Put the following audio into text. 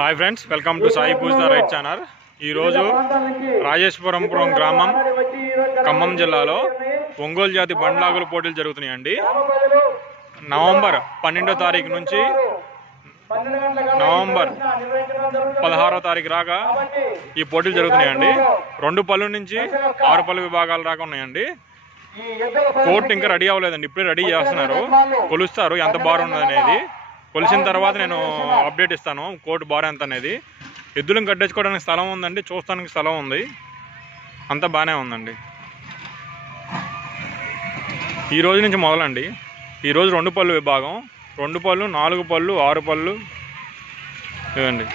Hi friends welcome to Sai Poojitha right channel ఈరోజు రాజేశ్వరంపురం గ్రామం ఖమ్మం జిల్లాలో ఒంగోలు జాతి బండ్లాగుల పోటీలు జరుగుతున్నాయండి. నవంబర్ పన్నెండో తారీఖు నుంచి నవంబర్ పదహారో తారీఖు రాగా ఈ పోటీలు జరుగుతున్నాయండి. రెండు పళ్ళు నుంచి ఆరు పళ్ళు విభాగాలు రాక ఉన్నాయండి. కోర్టు ఇంకా రెడీ అవ్వలేదండి ఇప్పుడే రెడీ చేస్తున్నారు. కొలుస్తారు ఎంత బాగుంది అనేది. కొలిసిన తర్వాత నేను అప్డేట్ ఇస్తాను. కోర్టు బార్ ఎంత అనేది. ఎద్దులను కట్టించుకోవడానికి స్థలం ఉందండి. చూస్తానికి స్థలం ఉంది. అంతా బాగానే ఉందండి. ఈ రోజు నుంచి మొదలండి. ఈరోజు రెండు పళ్ళు విభాగం. రెండు పళ్ళు నాలుగు పళ్ళు ఆరు పళ్ళు. ఇవ్వండి.